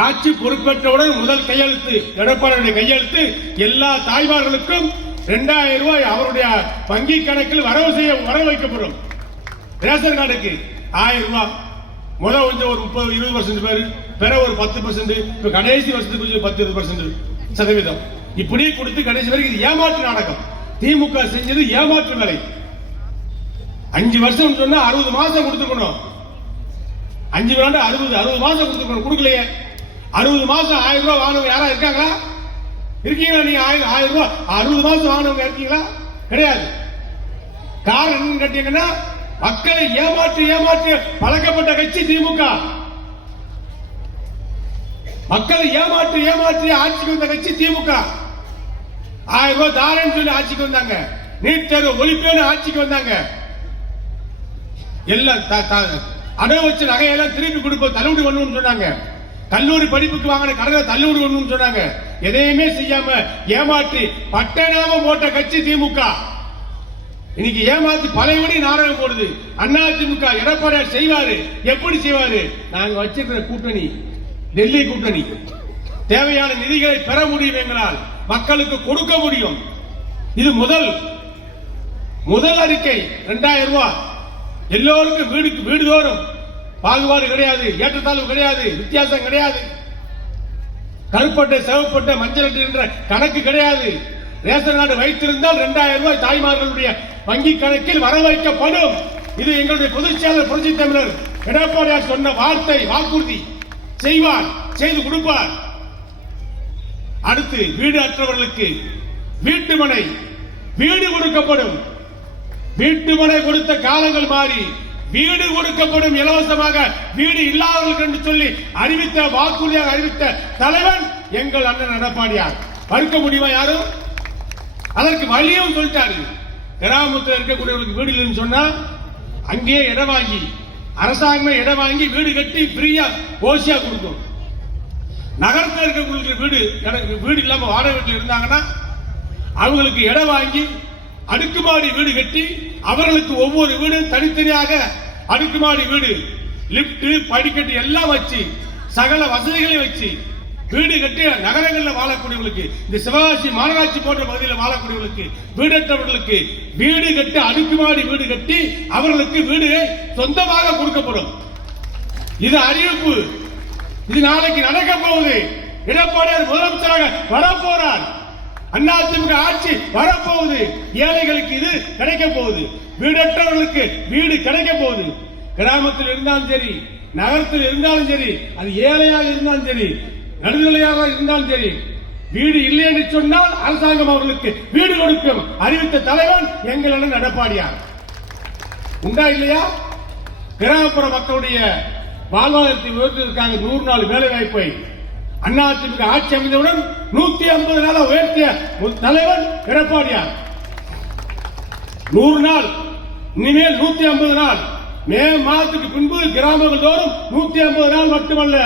ஆட்சி பொறுப்பேற்றவுடன் முதல் கையெழுத்து எடப்பாடியுடைய கையெழுத்து எல்லா தாய்மார்களுக்கும் 2000 ரூபாய் அவருடைய வங்கி கணக்கில் வரவு வைக்கப்படும். ரேஷன் கார்டுக்கு 1000 ரூபாய் முதல் கொஞ்சம் ஒரு 30-20% பேர், பிற ஒரு 10%, இப்ப கடைசி வருஷத்துக்கு கொஞ்சம் 10-20% இப்படி கொடுத்து கடைசி வரைக்கும் இது ஏமாற்று நாடகம். திமுக செஞ்சது ஏமாற்று வேலை. 5 வருஷம் சொன்னா 60 மாசம் கொடுத்துக்கணும். 5 ஆண்டு 60 மாசம் கொடுத்துக்கணும். கொடுக்கலையே. 60 மாசம் 1000 ரூபாய் வாங்கினவங்க யாரா இருக்காங்களா? இருக்கீங்களா? நீங்க 1000 ரூபாய் 60 மாசம் வாங்கினவங்க இருக்கீங்களா? கிடையாது. காரணம் என்னன்னு கேட்டீங்கன்னா, மக்களை ஏமாற்றி பழக்கப்பட்ட கட்சி திமுக. மக்களை ஏமாற்றி ஆட்சிக்கு வந்த கட்சி திமுக. 1000 ரூபாய் தாரேன்னு சொல்லி ஆட்சிக்கு வந்தாங்க. நீட் தேர்வு ஒழிப்பேன்னு ஆட்சிக்கு வந்தாங்க. எல்லாம் அடவு வச்சு நகையெல்லாம் திருப்பி கொடுப்போம், தள்ளுபடி பண்ணணும்னு சொன்னாங்க. கல்லூரி படிப்புக்கு வாங்கின கடனை தள்ளுபடி பண்ணணும்னு சொன்னாங்க. எதையுமே செய்யாம ஏமாற்றி பட்டநாம போட்ட கட்சி திமுக. இன்னைக்கு ஏமாத்தி பழையபடி நாடகம் போடுது. அண்ணா திமுக எடப்பாடியார் செய்வாரு. எப்படி செய்வாரு? நாங்க வச்சிருக்கிற கூட்டணி, டெல்லி கூட்டணி, தேவையான நிதிகளை பெற முடியும், எங்களால் மக்களுக்கு கொடுக்க முடியும். இது முதல் அறிக்கை 2000 ரூபாய் எல்லோருக்கும் வீடுதோறும். பாகுபாடு கிடையாது, ஏற்றத்தாழ்வு கிடையாது, வித்தியாசம் கிடையாது. கருப்பட்டை, சிவப்பட்டை, மஞ்சள் அட்டை என்ற கணக்கு கிடையாது. ரேஷன் கார்டு வைத்திருந்தால் 2000 ரூபாய் தாய்மார்களுடைய வங்கி கணக்கில் வர வைக்கப்படும். இது எங்களுடைய பொதுச் செயலாளர் புரட்சித் தமிழர் எடப்பாடியார் சொன்ன வார்த்தை, வாக்குறுதி. செய்வார், செய்து கொடுப்பார். அடுத்து வீடு அற்றவர்களுக்கு வீட்டுமனை, வீடு கொடுக்கப்படும். வீட்டுமனை கொடுத்த காலங்கள் மாறி வீடு கொடுக்கப்படும் இலவசமாக. வீடு இல்லாதவர்களுக்கு என்று சொல்லி அறிவித்த, வாக்குறுதியாக அறிவித்த தலைவன் எங்கள் அண்ணன் எடப்பாடியார். மறுக்க முடியுமா யாரும்? அதற்கு வழியும் சொல்லிட்டாரு. கிராமத்தில் இருக்கக்கூடியவர்களுக்கு வீடு இல்லைன்னு சொன்னா அங்கேயே இடம் வாங்கி, அரசாங்கமே இடம் வாங்கி வீடு கட்டி ஃப்ரீயா ஓசியா கொடுக்கும். நகரத்தில் இருக்கக்கூடிய வீடு இல்லாம வாடகை வீட்டில் இருந்தாங்கன்னா அவங்களுக்கு இடம் வாங்கி அடுக்குமாடி வீடு கட்டி அவர்களுக்கு ஒவ்வொரு வீடு தனித்தனியாக அடுக்குமாடி வீடு, லிப்ட், படிக்கட்டு எல்லாம் வச்சு சகல வசதிகளையும் வச்சு வீடு கட்டி நகரங்களில் வாழக்கூடியவர்களுக்கு, இந்த சிவகாசி மாநகராட்சி போன்ற பகுதியில் வாழக்கூடியவர்களுக்கு, வீடற்றவர்களுக்கு வீடு கட்டி அடுக்குமாடி வீடு கட்டி அவர்களுக்கு வீடு சொந்தமாக கொடுக்கப்படும். இது அறிவிப்பு. இது நாளைக்கு நடக்க போகுது. எடப்பாடியார் முதலமைச்சராக வரப்போறார். அதிமுக ஆட்சி வரப்போகுது. ஏழைகளுக்கு இது கிடைக்க போகுது. வீடற்றவர்களுக்கு வீடு கிடைக்க போகுது. கிராமத்தில் இருந்தாலும் சரி, நகரத்தில் இருந்தாலும் சரி, அது ஏழையாக இருந்தாலும் சரி, நடுநிலையாக இருந்தாலும் சரி, வீடு இல்லை என்று சொன்னால் அரசாங்கம் அவர்களுக்கு வீடு கொடுக்கும் அறிவித்த தலைவன் எங்கள் அண்ணன் எடப்பாடியார். உண்டா இல்லையா? கிராமப்புற மக்களுடைய வாழ்வாதாரத்தை உயர்த்திருக்காங்க. 100 நாள் வேலை வாய்ப்பை அதிமுக ஆட்சி அமைந்தவுடன் 150 நாள் உயர்த்திய தலைவன் எடப்பாடியார். 100 நாள், இனிமேல் 150 நாள். மே மாதத்துக்கு பின்பு கிராமங்கள் தோறும் 150 நாள் மட்டுமல்ல,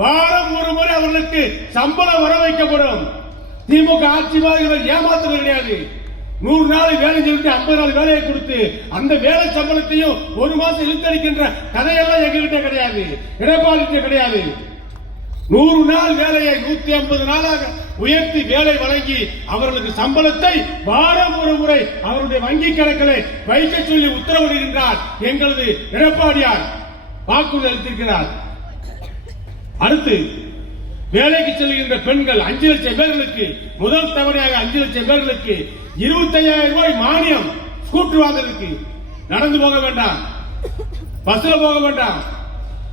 வாரம் ஒரு முறை அவர்களுக்கு சம்பளம் வர வைக்கப்படும். திமுக ஆட்சிவாதிகள் ஏமாத்துவது கிடையாது. 100 நாள் வேலை சொல்லிட்டு 50 நாள் வேலையை கொடுத்து அந்த வேலை சம்பளத்தையும் ஒரு மாசம் இழுத்தடிக்கின்ற கதையெல்லாம் எங்ககிட்ட கிடையாது, எடப்பாடி கிடையாது. 100 நாள் வேலையை 150 நாளாக உயர்த்தி வேலை வழங்கி அவர்களுக்கு சம்பளத்தை வாரம் ஒரு முறை அவருடைய வங்கி கணக்கிலே வைக்க சொல்லி உத்தரவிடுகின்றார் எங்களது எடப்பாடியார். வாக்குறுதி அளித்திருக்கிறார். அடுத்து வேலைக்கு செல்கின்ற பெண்கள் 5 லட்சம் பேர்களுக்கு, முதல் தவணையாக 5 லட்சம் பேர்களுக்கு 25,000 ரூபாய் மானியம். ஸ்கூட்டர் வாங்குறதுக்கு நடந்து போக வேண்டாம், பஸ்ல போக வேண்டாம்.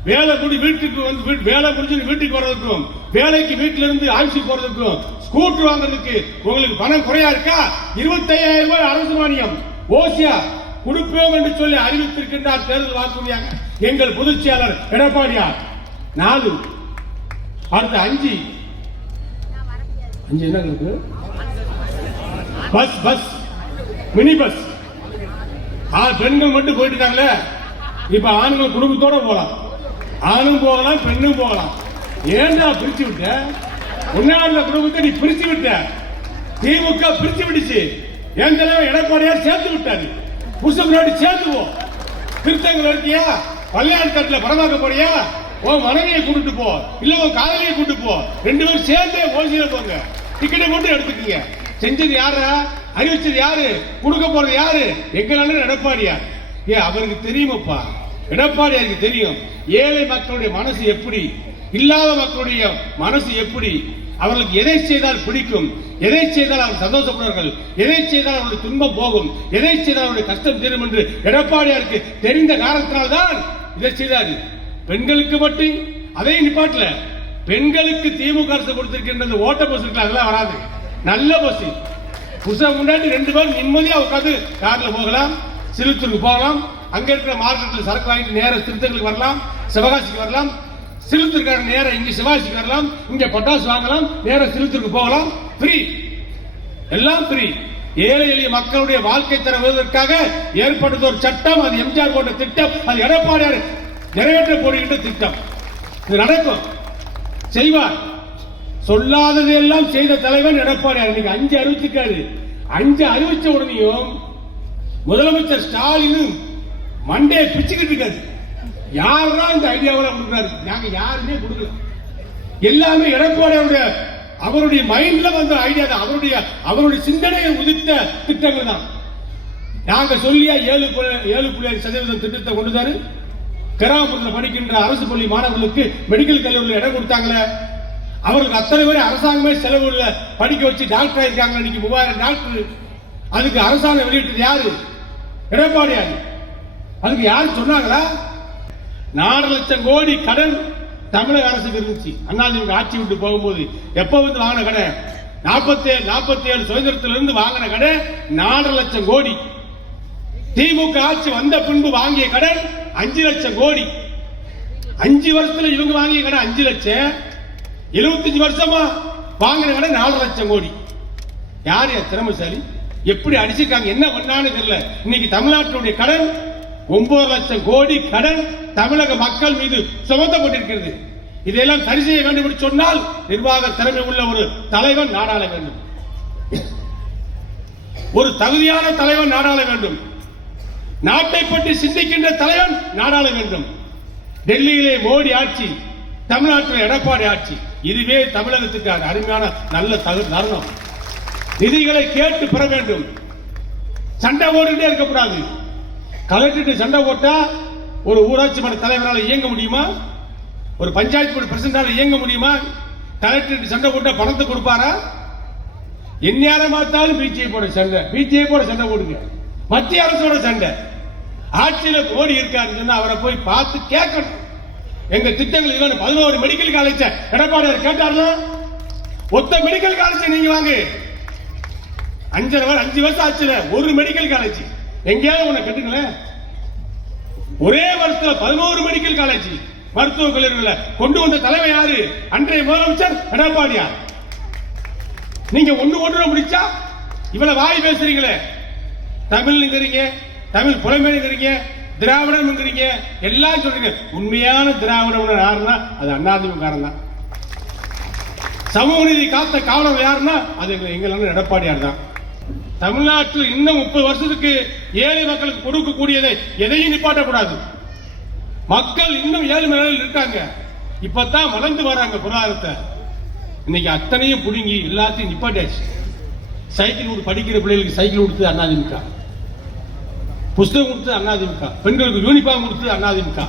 வேலை முடி வீட்டுக்கு வந்து வேலை முடிஞ்சு வீட்டுக்கு வர்றதுக்கும், வேலைக்கு வீட்டில இருந்து ஆட்சிக்கு போறதுக்கும், ஸ்கூட்டர் வாங்குறதுக்கு உங்களுக்கு பணம் குறையா இருக்கா? 25,000 ரூபாய் அரசு மானியம் ஓசியா கொடுப்போம் என்று சொல்லி அறிவித்திருக்கின்றார் தேர்தல் வாக்குறுதியாக எங்கள் பொதுச் செயலாளர் எடப்பாடியார். 4. அடுத்து 5 என்ன இருக்கு? Bus mini bus. பெண்கள் மட்டும் போயிட்டு இருக்காங்களே, இப்ப ஆண்கள் குடும்பத்தோட போலாம். ஆணும் போகலாம், பெண்ணும் போகலாம். ஏன்டா பிரிச்சு விட்ட? உன்னால குடும்பத்தை நீ பிரிச்சு விட்ட. திமுக பிரிச்சு விடுச்சு. என் தலைவர் எடப்பாடியார் சேர்த்து விட்டாரு. புருஷன் சேர்த்துவோம். திருத்தங்கள் இருக்கியா? கல்யாண தட்டில் படமாக்க போறியா? உன் மனைவியை கூட்டிட்டு போ, இல்ல உன் காதலியை கூட்டிட்டு போ, 2 பேரும் சேர்ந்தே ஓசியில போங்க, டிக்கெட்டை மட்டும் எடுத்துக்கீங்க. செஞ்சது யாரா? அறிவிச்சது யாரு? கொடுக்க போறது யாரு? எங்க அண்ணன் எடப்பாடியார். அவருக்கு தெரியுமப்பா, எடப்பாடியாருக்கு தெரியும் ஏழை மக்களுடைய மனசு எப்படி, இல்லாத மக்களுடைய மனசு எப்படி, அவர்களுக்கு எதை செய்தால் பிடிக்கும், எதை செய்தால் அவர்கள் சந்தோஷப்படுவார்கள், எதை செய்தால் அவருடைய துன்பம் போகும், எதை செய்தால் அவருடைய கஷ்டம் தீரும் என்று எடப்பாடியாருக்கு தெரிந்த காரணத்தினால்தான் இதை செய்தார். பெண்களுக்கு மட்டும் அதையும் நிப்பாட்டல, பெண்களுக்கு திமுக அரசு கொடுத்திருக்கின்ற ஓட்ட பஸ் இருக்கு, அதெல்லாம் வராது. நல்ல பஸ், புருஷன் முன்னாடி 2 பேரும் நிம்மதியா உட்காந்து கார்ல போகலாம், சிலுத்தூருக்கு போகலாம், அங்க இருக்கிற மார்க்கெட்டில் சரக்கு வாங்கிட்டு நேர திருத்தங்களுக்கு வரலாம், சிவகாசிக்கு வரலாம், சிலுத்தூருக்கார நேரம் இங்க சிவாசிக்கு வரலாம், இங்க பட்டாசு வாங்கலாம், நேர சிலுத்தூருக்கு போகலாம், ஃப்ரீ, எல்லாம் ஃப்ரீ. ஏழை எளிய மக்களுடைய வாழ்க்கை தர வருவதற்காக ஏற்படுத்த ஒரு சட்டம், அது எம்ஜிஆர் போட்ட திட்டம், அது எடப்பாடியார் நிறைவேற்ற போடுகின்ற திட்டம். இது நடக்கும், செய்வார். சொல்லாதது எல்லாம் செய்த தலைவன் எடப்பாடியார். இன்னைக்கு 5 அறிவிச்சிருக்காரு. 5 அறிவிச்ச உடனேயும் முதலமைச்சர் ஸ்டாலின் மண்டே பிச்சுக்கிட்டு இருக்காரு. யாருதான் இந்த ஐடியாவில் கொடுக்கிறாரு? நாங்க யாருமே கொடுக்கல, எல்லாமே எடப்பாடியாருடைய அவருடைய மைண்ட்ல வந்த ஐடியா தான், அவருடைய சிந்தனையை உதித்த திட்டங்கள் தான். நாங்க சொல்லியா 7.5% திட்டத்தை கொண்டுதாரு. கிராமப்புறத்தில் படிக்கின்ற அரசு பள்ளி மாணவர்களுக்கு மெடிக்கல் கல்லூரியில் இடம் கொடுத்தாங்களே, அவர்களுக்கு அத்தனை பேர் அரசாங்கமே செலவு படிக்க வச்சு டாக்டர் ஆயிருக்காங்க. இன்னைக்கு 3000 டாக்டர். அதுக்கு அரசாங்கம் வெளியிட்டது யாரு? எடப்பாடியார். அதுக்கு யாரு சொன்னாங்களா? 4 லட்சம் கோடி கடன் தமிழக அரசுக்கு இருந்துச்சு. அண்ணாதிமுக ஆட்சி விட்டு போகும்போது எப்ப வந்து வாங்கின கடன்? 47 சுதந்திரத்திலிருந்து வாங்கின கடன் 4 லட்சம் கோடி. திமுக ஆட்சி வந்த பின்பு வாங்கிய கடன் 5 லட்சம் கோடி. 5 வருஷத்துல இவங்க வாங்கிய கடன் 5 லட்சம், 75 வருஷமா வாங்கின கடன் 4 லட்சம் கோடி. யார் திறமைசாலி? எப்படி அடிச்சிருக்காங்க, என்ன பண்ணான்னு தெரியல. இன்னைக்கு தமிழ்நாட்டுடைய கடன் 9 லட்சம் கோடி கடன் தமிழக மக்கள் மீது சுமத்தப்பட்டிருக்கிறது. இதையெல்லாம் சரி செய்ய வேண்டும் என்று சொன்னால் நிர்வாக திறமை உள்ள ஒரு தலைவன் நாடாள வேண்டும், ஒரு தகுதியான தலைவன் நாடாள வேண்டும், நாட்டை பற்றி சிந்திக்கின்ற தலைவன் நாடாள வேண்டும். டெல்லியிலே மோடி ஆட்சி, தமிழ்நாட்டில் எடப்பாடி ஆட்சி. இதுவே தமிழகத்துக்கு அருமையான நல்ல தருணம். நிதிகளை கேட்டு பெற வேண்டும், சண்டை ஓடிட்டே இருக்கக்கூடாது. கலெக்டர் சண்டை போட்டா ஒரு ஊராட்சி மன்ற தலைவரால் இயங்க முடியுமா? ஒரு பஞ்சாயத்து போர்டு பிரசிடண்டால இயங்க முடியுமா? கலெக்டர் சண்டை போட்டா பணத்தை கொடுப்பாரா? எந்நேரம் பார்த்தாலும் பிஜேபியோட சண்டை, பிஜேபியோட சண்டை போடுங்க, மத்திய அரசோட சண்டை. ஆட்சியில மோடி இருக்காருன்னு சொன்னா அவரை போய் பார்த்து கேட்கணும். எங்க திட்டங்கள் 11 மெடிக்கல் காலேஜ் எடப்பாடியார் கேட்டார்னா, ஒத்த மெடிக்கல் காலேஜ் நீங்க வாங்க. 5 வருஷம் ஆச்சுல, ஒரு மெடிக்கல் காலேஜ் எங்கேயாவது உன்னை கட்டுங்களேன். ஒரே வருஷத்துல 11 மெடிக்கல் காலேஜ் மருத்துவக் கல்லூரிகளை கொண்டு வந்த தலைவர் யாரு? அன்றைய முதலமைச்சர் எடப்பாடியார். நீங்க ஒண்ணு முடிச்சா இவ்வளவு வாய் பேசுறீங்களே, தமிழ்ங்கிறீங்க, தமிழ் புலமைங்கிறீங்க, திராவிடம்ங்கிறீங்க, எல்லாம் சொல்றீங்க. உண்மையான திராவிடம் யாருன்னா அது அதிமுக தான். சமூக நீதி காத்த காவலர் யாருன்னா அது எங்க எடப்பாடியார் தான். தமிழ்நாட்டில் இன்னும் 30 வருஷத்துக்கு ஏழை மக்களுக்கு கொடுக்கக்கூடியதை எதையும் நிப்பாட்டக்கூடாது. மக்கள் இன்னும் ஏழை நிலையில் இருக்காங்க. இப்பதான் வளர்ந்து வராங்க பொருளாதாரத்தை. இன்னைக்கு அத்தனையும் புடுங்கி எல்லாத்தையும் நிப்பாட்டாச்சு. சைக்கிள் படிக்கிற பிள்ளைகளுக்கு சைக்கிள் கொடுத்தது அதிமுக, புஸ்தகம் கொடுத்தது அதிமுக, பெண்களுக்கு யூனிஃபார்ம் கொடுத்தது அதிமுக,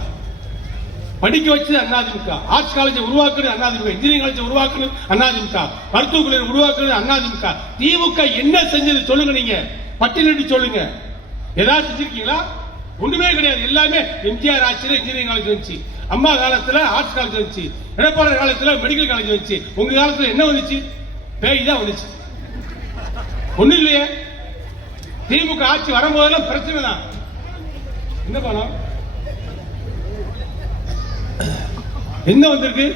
படிக்க வச்சது அதிமுக, ஆர்ட்ஸ் காலேஜை உருவாக்குறது அதிமுக, இன்ஜினியரிங் காலேஜை உருவாக்குறது அதிமுக, மருத்துவக் கல்லூரி உருவாக்குறது அதிமுக. திமுக என்ன செஞ்சது சொல்லுங்க, நீங்க பட்டியலிட்டு சொல்லுங்க. ஏதாவது செஞ்சிருக்கீங்களா? ஒண்ணுமே கிடையாது. எல்லாமே எம்ஜிஆர் ஆட்சியில் இன்ஜினியரிங் காலேஜ் வந்துச்சு, அம்மா காலத்துல ஆர்ட்ஸ் காலேஜ் வந்துச்சு, எடப்பாடி காலத்துல மெடிக்கல் காலேஜ் வந்துச்சு. உங்க காலத்துல என்ன வந்துச்சு? பேய் தான் வந்துச்சு. ஒண்ணு இல்லையே. திமுக ஆட்சி வரும்போதெல்லாம் பிரச்சனை தான். என்ன பண்ணோம்? என்ன வந்திருக்கு?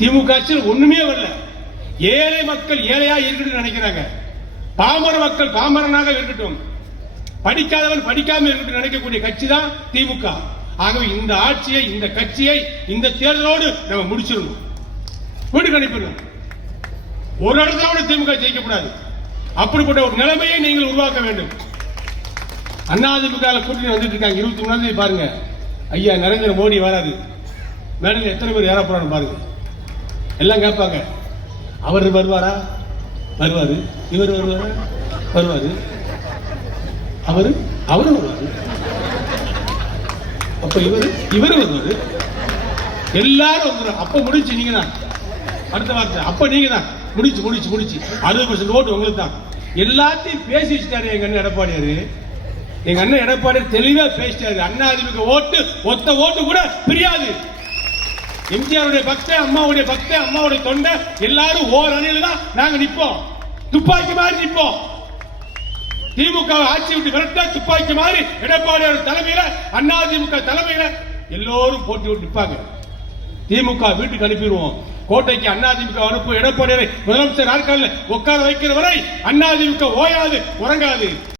திமுக ஆட்சியில் ஒண்ணுமே வரல. ஏழை மக்கள் ஏழையா இருக்கட்டும் நினைக்கிறாங்க, பாமர மக்கள் பாமரனாக இருக்கட்டும், படிக்காதவன் படிக்காம இருக்கட்டும் நினைக்கக்கூடிய கட்சி தான் திமுக. ஆகவே இந்த ஆட்சியை, இந்த கட்சியை இந்த தேர்தலோடு நம்ம முடிச்சிடணும், வீட்டுக்கு அனுப்பிடணும். ஒரு இடத்துல கூட திமுக ஜெயிக்கப்படாது. அப்படிப்பட்ட ஒரு நிலைமையை நீங்கள் உருவாக்க வேண்டும். அதிமுக கூட்டணி வந்துட்டு இருக்காங்க. 23 பாருங்க, ஐயா நரேந்திர மோடி வராது, மேடையில் எத்தனை பேர் ஏற போறான்னு பாருங்க. எல்லாம் கேட்பாங்க, அவர் வருவாரா? வருவாரு. இவர் வருவாரா? வருவாரு. அவரும் வருவாரு. அப்ப இவரு வருவாரு. எல்லாரும் வந்துடும். அப்ப முடிச்சு நீங்க தான் அடுத்த வார்த்தை. அப்ப நீங்க தான் முடிச்சு 60% ஓட்டு உங்களுக்கு தான். எல்லாத்தையும் பேசி வச்சுட்டாரு எங்க அண்ணன் எடப்பாடியாரு. எங்க அண்ணன் எடப்பாடியார் தெளிவா பேசிட்டாரு. அதிமுக ஓட்டு ஒத்த ஓட்டு கூட பிரியாது. எம்ஜிஆருடைய பக்தன், அம்மாவுடைய பக்தன், அம்மாவுடைய தொண்டை எல்லாரும் ஓர் அணியில தான் நாங்க நிப்போம். துப்பாக்கி மாதிரி நிப்போம். திமுக ஆட்சி விட்டு விரட்ட துப்பாக்கி மாதிரி எடப்பாடியார் தலைமையில, அதிமுக தலைமையில எல்லோரும் போட்டி விட்டு நிற்பாங்க. திமுக வீட்டுக்கு அனுப்பிடுவோம். கோட்டைக்கு அதிமுக அனுப்பும். எடப்பாடியாரை முதலமைச்சர் நாற்காலில் உட்கார வைக்கிற வரை அதிமுக ஓயாது, உறங்காது.